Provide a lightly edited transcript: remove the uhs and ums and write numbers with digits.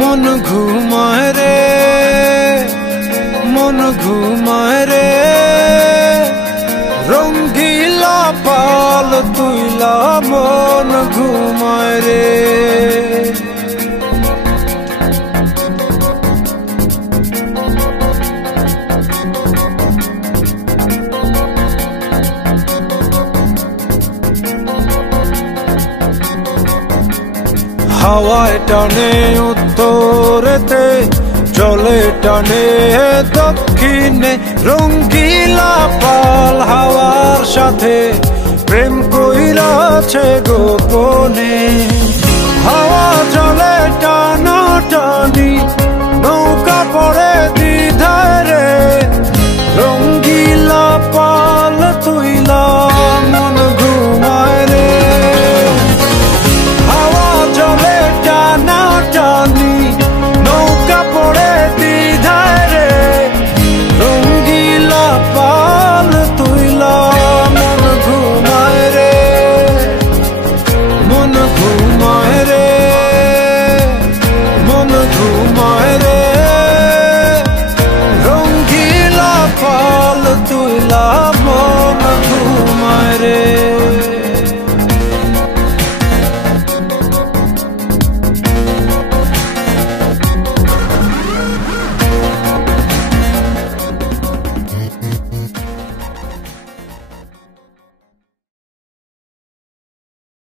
मन घुमाए रे, मन घुमाए रे, रंगीला पाल तुइला मन घुमाए रे। হাওয়ায় টানে উত্তরেতে, জলে টানে দক্ষিণে, রঙ্গিলা পাল হাওয়ার সাথে প্রেম কইরাছে গোপনে। হাওয়া জলে টানা